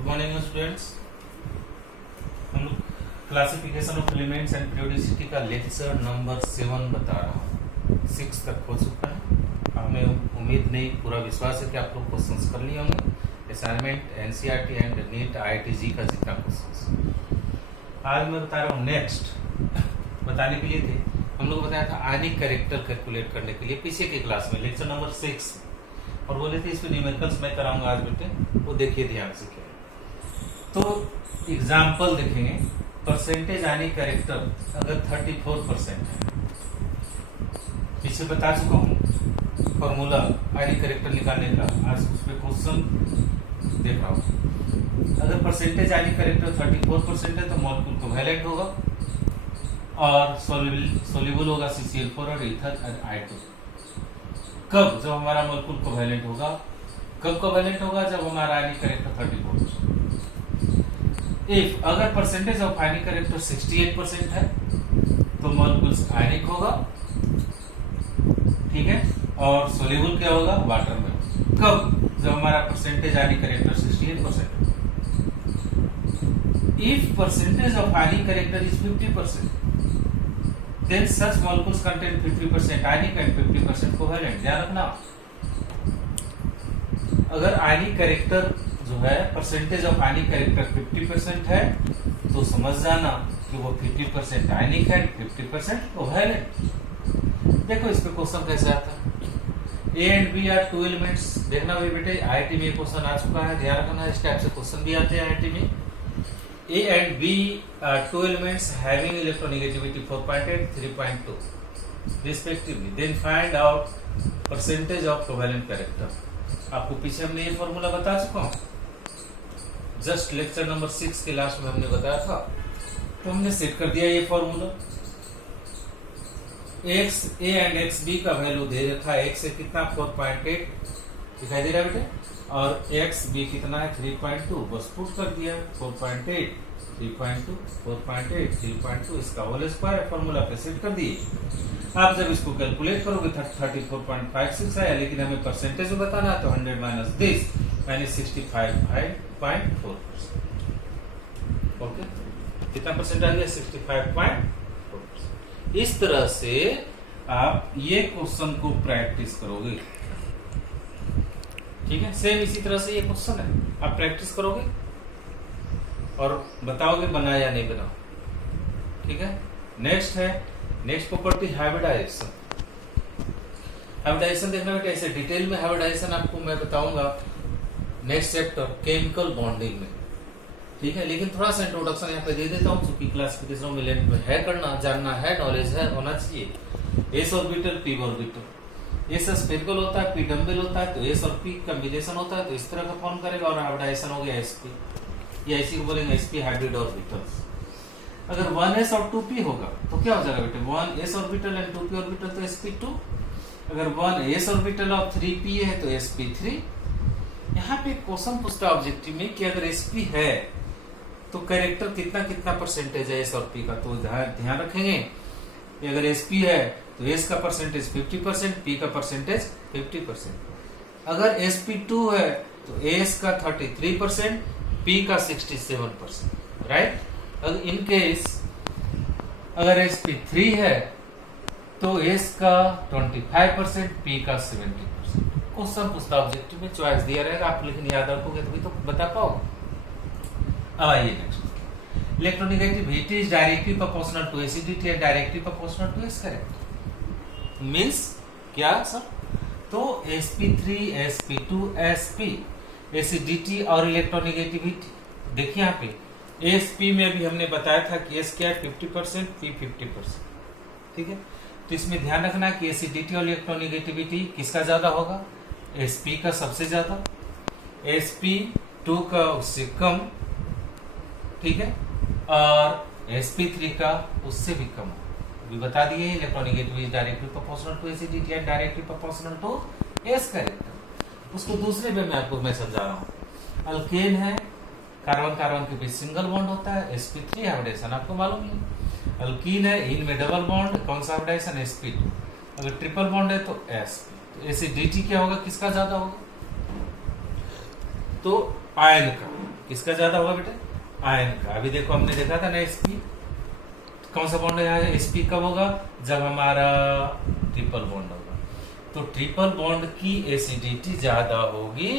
Good morning students. हम लोग classification of elements and periodicity का लेक्चर नंबर 7 बता रहा हूँ। 6 तक हो चुका है। हमें उम्मीद नहीं, पूरा विश्वास है कि आप लोग क्वेश्चंस कर लिए होंगे। Assignment NCERT and NEET IIT का जितना क्वेश्चंस आज मैं बता रहा हूँ। नेक्स्ट बताने के लिए थे हम लोग बताया था आयनिक कैरेक्टर कैलकुलेट करने के लिए पीछे की क्लास में लेक्चर नंबर 6 और बोले थे इसमें न्यूमेरिकल्स मैं कराऊंगा आज बेटे, वो देखिए ध्यान से क्या है। तो एग्जाम्पल देखेंगे। परसेंटेज आयनिक कैरेक्टर अगर 34% है, पीछे बता चुका हूँ फॉर्मूला आयनिक कैरेक्टर निकालने का, आज उस पर क्वेश्चन देख रहा हूँ। अगर परसेंटेज आयनिक कैरेक्टर 34% है तो मॉलिक्यूल कोवैलेंट होगा और सोल्यूबल होगा CCl4 और ईथर और I2। कब? जब हमारा मॉलिक्यूल कोवैलेंट होगा। कब कोवैलेंट होगा? जब हमारा आयनिक कैरेक्टर 34%। इफ अगर परसेंटेज ऑफ आयनिक कैरेक्टर 68% है तो मॉलिक्यूल्स आयनिक होगा, ठीक है, और सोल्यूबल क्या होगा? वाटर में। कब? जब हमारा percentage ionic character 68%। If percentage of ionic character is 50%, then such molecules contain 50% ionic and 50% covalent। ध्यान रखना, अगर आयनिक कैरेक्टर जो है परसेंटेज ऑफ आयनिक कैरेक्टर 50% है तो समझ जाना कि वो 50% आयनिक है, 50% कोवैलेंट। देखो इस पे क्वेश्चन कैसे आता है। A and B are two elements. देखना भाई बेटे, आईआईटी में क्वेश्चन आ चुका है, ध्यान रखना इस टाइप से क्वेश्चन भी आते हैं आईआईटी में। A and B are two elements having electronegativity 4.8, 3.2 respectively. Then find out percentage of covalent character। आपको पीछे हमने ये फॉर्मूला बता चुका हूँ, जस्ट लेक्चर नंबर 6 के लास्ट में हमने बताया था। तो हमने सेट कर दिया ये formula. x a and x b का वैल्यू दे रखा है। x से कितना? 4.8 दिखाई दे रहा है बेटे, और x b कितना है? 3.2। बस पुट कर दिया 4.8 3.2 4.8 3.2, इसका होल स्क्वायर फॉर्मूला पे सेट कर दिए। आप जब इसको कैलकुलेट करोगे 34.56 आया, लेकिन हमें परसेंटेज में बताना है तो 100 माइनस दिस यानी 65.4%। ओके, कितना परसेंट आ गया? 65.4%। इस तरह से आप ये क्वेश्चन को प्रैक्टिस करोगे, ठीक है। सेम इसी तरह से ये क्वेश्चन है, आप प्रैक्टिस करोगे और बताओगे बना या नहीं बना, ठीक है। नेक्स्ट है, नेक्स्ट प्रॉपर्टी हाइब्रिडाइजेशन। हाइब्रिडाइजेशन देखना बेटा, ऐसे डिटेल में हाइब्रिडाइजेशन आपको मैं बताऊंगा नेक्स्ट चैप्टर केमिकल बॉन्डिंग में, ठीक है। लेकिन थोड़ा सा इंट्रोडक्शन यहाँ पे दे देता हूँ, क्योंकि क्लासिफिकेशन ऑफ एलिमेंट में है करना, जानना है, नॉलेज है, होना चाहिए। S orbital, P orbital, S spherical होता है, पी डम्बल होता है, तो एस और पी कॉम्बिनेशन होता है तो इस तरह का फॉर्म करेगा, और हाइब्रिडाइजेशन हो गया एसपी, या इसी को बोलेंगे एसपी हाइब्रिड ऑर्बिटल्स। अगर 1s और 2p होगा तो क्या हो जाएगा बेटे? 1s orbital and 2p orbital तो sp2। अगर 1s ऑर्बिटल और 3p है तो sp3। यहाँ पे क्वेश्चन पूछता है ऑब्जेक्टिव में कि अगर sp है तो कैरेक्टर कितना कितना परसेंटेज है s और p का, तो ध्यान रखेंगे कि अगर sp है तो s का परसेंटेज 50%, p का परसेंटेज 50%। अगर sp2 है तो s का 33%, p का 67%, राइट। अगर इन केस अगर sp3 है तो s का 25%, p का 70%। क्वेश्चन पूछता ऑब्जेक्टिव में, चॉइस दिया रहेगा आप, लेकिन याद रखोगे तभी तो बता पाओगे। अब आइए next, electronegativity is directly proportional to acidity and directly proportional to s character. Means क्या सर? तो sp3 sp2 sp एसिडिटी और इलेक्ट्रोनेगेटिविटी। देखिए यहाँ पे sp में भी हमने बताया था कि s क्या है? 50%, p 50%, ठीक है। तो इसमें ध्यान रखना कि एसिडिटी और इलेक्ट्रोनेगेटिविटी किसका ज्यादा होगा? sp का सबसे ज्यादा, sp2 का उससे कम, ठीक है, और sp3 का उससे भी कम। भी बता दिए electronegativity directly proportional to acidity and directly proportional to s character. उसको दूसरे में आपको मैं समझा रहा हूँ। अल्केन है, कार्बन कार्बन के बीच सिंगल बॉन्ड होता है, sp3 हाइब्रिडेशन आपको मालूम है। अल्कीन है, इन में डबल बॉन्ड, कौन सा हाइब्रिडेशन? sp2। अगर ट्रिपल बॉन्ड है तो sp। तो एसिडिटी क्या होगा? किसका ज्यादा होगा? तो आयन का किसका ज्यादा होगा बेटे? आयन का। अभी देखो हमने देखा था ना sp, कौन सा बॉन्ड है sp कब होगा? जब हमारा ट्रिपल बॉन्ड होगा। तो ट्रिपल बॉन्ड की एसिडिटी ज्यादा होगी,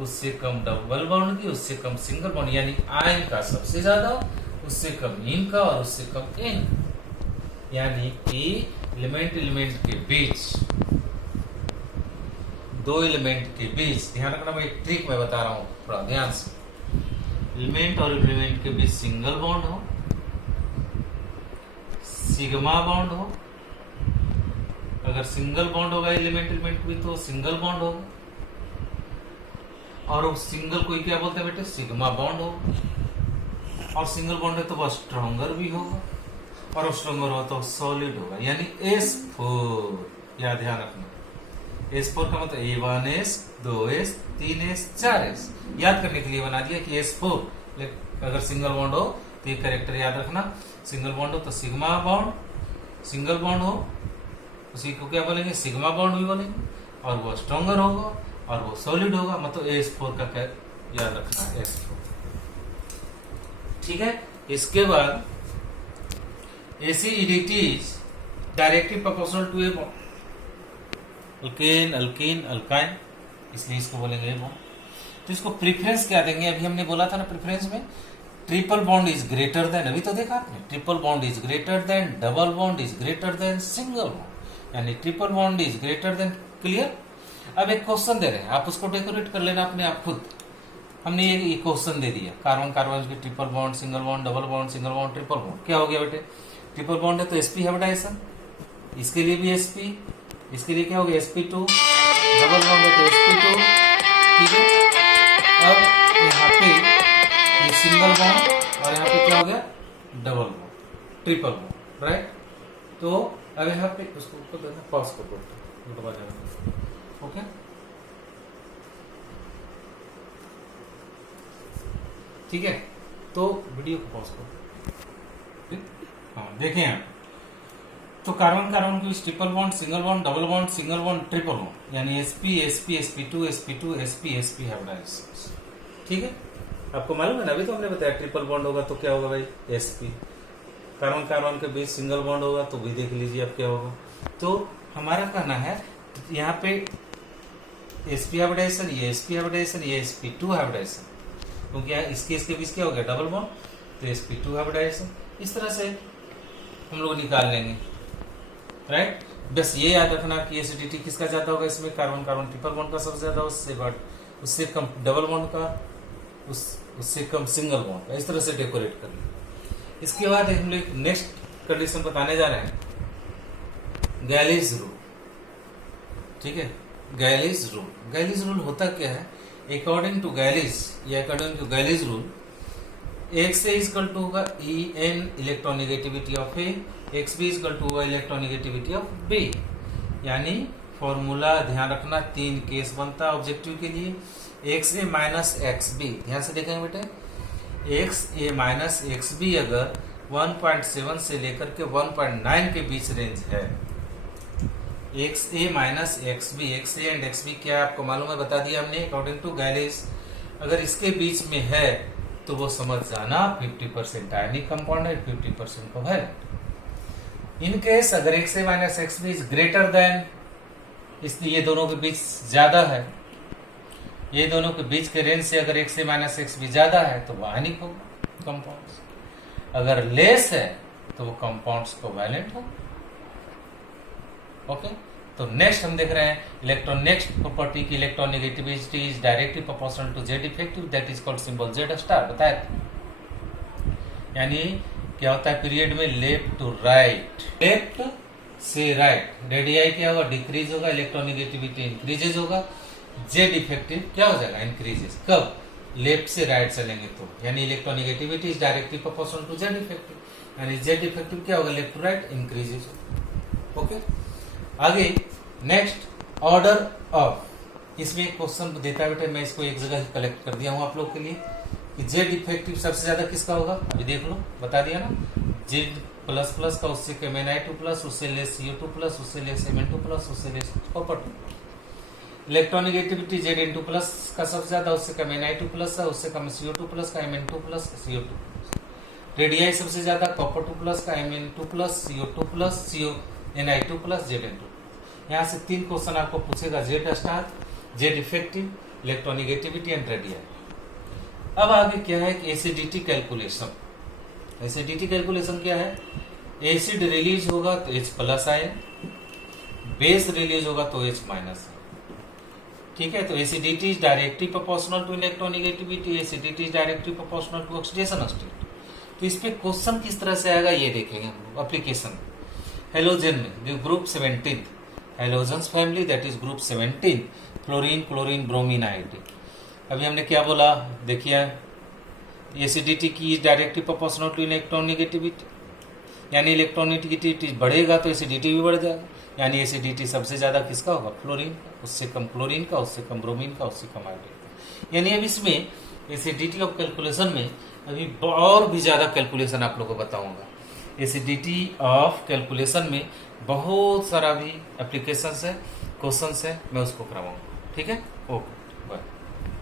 उससे कम डबल बॉन्ड की, उससे कम सिंगल बॉन्ड, यानी आयन का सबसे ज्यादा, उससे कम इन का और उससे कम एन। यानी कि एलिमेंट के बीच, दो एलिमेंट के बीच, ध्यान रखना मैं एक ट्रिक मैं बता रहा हूं थोड़ा ध्यान से। एलिमेंट और एलिमेंट के बीच सिंगल बॉन्ड हो, सिग्मा बॉन्ड हो। अगर सिंगल बॉन्ड होगा एलिमेंट के बीच तो सिंगल बॉन्ड होगा, और उस सिंगल को क्या बोलते हैं बेटे? सिग्मा बॉन्ड हो। और सिंगल बॉन्ड है तो वह स्ट्रॉन्गर भी होगा, और स्ट्रॉन्गर हो तो सॉलिड होगा, यानी S4। या ध्यान रखना, S4 का मतलब A1S, 2S, 3S, 4S। याद करने के लिए बना दिया कि S4। अगर सिंगल बॉन्ड हो तो ये कैरेक्टर याद रखना, सिंगल बॉन्ड हो तो सिग्मा बॉन्ड, सिंगल बॉन्ड हो उसी को क्या बोलेंगे? सिग्मा बॉन्ड भी बोलेंगे, और वो स्ट्रॉन्गर होगा और वो सॉलिड होगा, मतलब S4 का याद रखना, S4। ठीक है। इसके बाद acidity is directly proportional to a bond, alkane, alkene, alkyne, इसलिए इसको बोलेंगे ए बॉन्ड। तो इसको प्रेफरेंस क्या देंगे? अभी हमने बोला था ना प्रेफरेंस में, triple bond is greater than, अभी तो देखा आपने, triple bond is greater than, double bond is greater than single bond, यानी triple bond is greater than. Clear? अब एक क्वेश्चन दे रहे हैं, आप उसको डेकोरेट कर लेना अपने आप खुद। हमने ये क्वेश्चन दे दिया, कार्बन कार्बन के triple bond, single bond, double bond, single bond, triple bond. क्या हो गया बेटे? ट्रिपल बॉन्ड है तो sp हाइब्रिडाइजेशन, इसके लिए भी sp, इसके लिए क्या हो गया? sp2, डबल बॉन्ड है तो sp2। ठीक है। अब यहाँ पे ये सिंगल बॉन्ड और यहाँ पे क्या हो गया? Double bond, triple bond, right. तो अब यहाँ पे उसको ऊपर देना, पॉज कर दो, ओके। ठीक है, तो वीडियो को पॉज करो। हाँ देखें यहाँ, तो कार्बन कार्बन की triple bond, single bond, double bond, single bond, triple bond, यानी sp, sp, sp2, sp2, sp, sp hybridisation. ठीक है, आपको मालूम है ना, अभी तो हमने बताया ट्रिपल बॉन्ड होगा तो क्या होगा भाई? sp। कार्बन कार्बन के बीच सिंगल बॉन्ड होगा तो भी देख लीजिए अब क्या होगा। तो हमारा कहना है यहाँ पे sp हाइब्रिडाइजेशन, ये sp हाइब्रिडाइजेशन, ये sp2 हाइब्रिडाइजेशन, क्योंकि इसके बीच क्या हो गया? डबल बॉन्ड, तो sp2 हाइब्रिडाइजेशन। इस तरह से हम लोग निकाल लेंगे, राइट। बस ये याद रखना कि एसिडिटी किसका ज्यादा होगा इसमें? कार्बन कार्बन ट्रिपल बॉन्ड का सबसे ज्यादा, उससे कम डबल बॉन्ड का, उससे कम सिंगल बॉन्ड का। इस तरह से डेकोरेट कर लें। इसके बाद हम लोग नेक्स्ट कंडीशन बताने जा रहे हैं, गैलिस रूल। ठीक है, गैलिस रूल। गैलिस रूल होता क्या है? अकॉर्डिंग टू गैलिस, या according to Gallis rule, X A equal to होगा E N electronegativity of A, X B equal to होगा इलेक्ट्रोनेगेटिविटी ऑफ बी। यानी फॉर्मूला ध्यान रखना, 3 केस बनता है ऑब्जेक्टिव के लिए, X A minus X B. ध्यान से देखेंगे बेटे, X A minus X B अगर 1.7 से लेकर के 1.9 के बीच रेंज है, X A minus X B, X A and x B क्या आपको मालूम है? बता दिया हमने अकॉर्डिंग टू गैलिस। अगर इसके बीच में है तो वो समझ जाना 50% आयनिक कंपाउंड है, 50% कोवैलेंट। इन केस अगर X A minus X B is greater than, इसलिए ये दोनों के बीच ज्यादा है, ये दोनों के बीच के रेंज से अगर X A minus X B ज्यादा है तो वो आयनिक होगा कंपाउंड्स, अगर लेस है तो वो कंपाउंड्स कोवैलेंट होगा। ओके, तो नेक्स्ट हम देख रहे हैं इलेक्ट्रॉन, नेक्स्ट प्रॉपर्टी की electronegativity is directly proportional to Z effective, that is called symbol Z star. बताया, यानी क्या होता है पीरियड में? लेफ्ट टू राइट, लेफ्ट से राइट, रेडियाई क्या होगा? डिक्रीज होगा, इलेक्ट्रोनेगेटिविटी इंक्रीजेज होगा, जेड इफेक्टिव क्या हो जाएगा? इंक्रीजेस। कब? लेफ्ट से राइट चलेंगे तो, यानी electronegativity is directly proportional to Z effective, यानी जेड इफेक्टिव क्या होगा? Left to right increases. Okay, आगे नेक्स्ट ऑर्डर ऑफ, इसमें एक क्वेश्चन देता है बेटे, मैं इसको एक जगह ही कलेक्ट कर दिया हूं आप लोग के लिए कि जेड इफेक्टिव सबसे ज्यादा किसका होगा? अभी देख लो, बता दिया ना, जेड प्लस प्लस का, उससे कम Na2 प्लस, उससे लेस CO2 प्लस, उससे लेस Mn2 प्लस, उससे लेस कॉपर 2। इलेक्ट्रॉनिगेटिविटी Zn2 प्लस का सबसे ज्यादा, उससे कम Ni2 प्लस है, उससे कम CO2 प्लस का, Mn2 प्लस CO2। रेडियाई सबसे ज्यादा कॉपर 2 प्लस का, Mn2 plus CO2 plus Ni2 plus Zn2। यहाँ से 3 क्वेश्चन आपको पूछेगा, Z star, Z effective, electronegativity and radii. अब आगे क्या है कि एसिडिटी कैलकुलेशन। एसिडिटी कैलकुलेशन क्या है? एसिड रिलीज होगा तो H plus ion, base release होगा तो H माइनस। ठीक है, तो acidity is directly proportional to electronegativity, acidity is directly proportional to oxidation state. तो इस पे क्वेश्चन किस तरह से आएगा ये देखेंगे हम लोग एप्लीकेशन। हेलोजन में group 17, halogens family that is group 17, fluorine, chlorine, bromine, iodine. अभी हमने क्या बोला देखिए, एसिडिटी की is directly proportional to electronegativity, यानी इलेक्ट्रोनिगेटिविटी बढ़ेगा तो एसिडिटी भी बढ़ जाएगा, यानी एसिडिटी सबसे ज्यादा किसका होगा? फ्लोरीन का, उससे कम क्लोरीन का, उससे कम ब्रोमीन का, उससे कम आयोडीन का। यानी अब इसमें एसिडिटी ऑफ कैलकुलेशन में अभी और भी ज्यादा कैलकुलेशन आप लोगों को बताऊंगा। एसिडिटी ऑफ कैलकुलेशन में बहुत सारा भी एप्लीकेशंस है, क्वेश्चंस है, मैं उसको करवाऊंगा। ठीक है, ओके।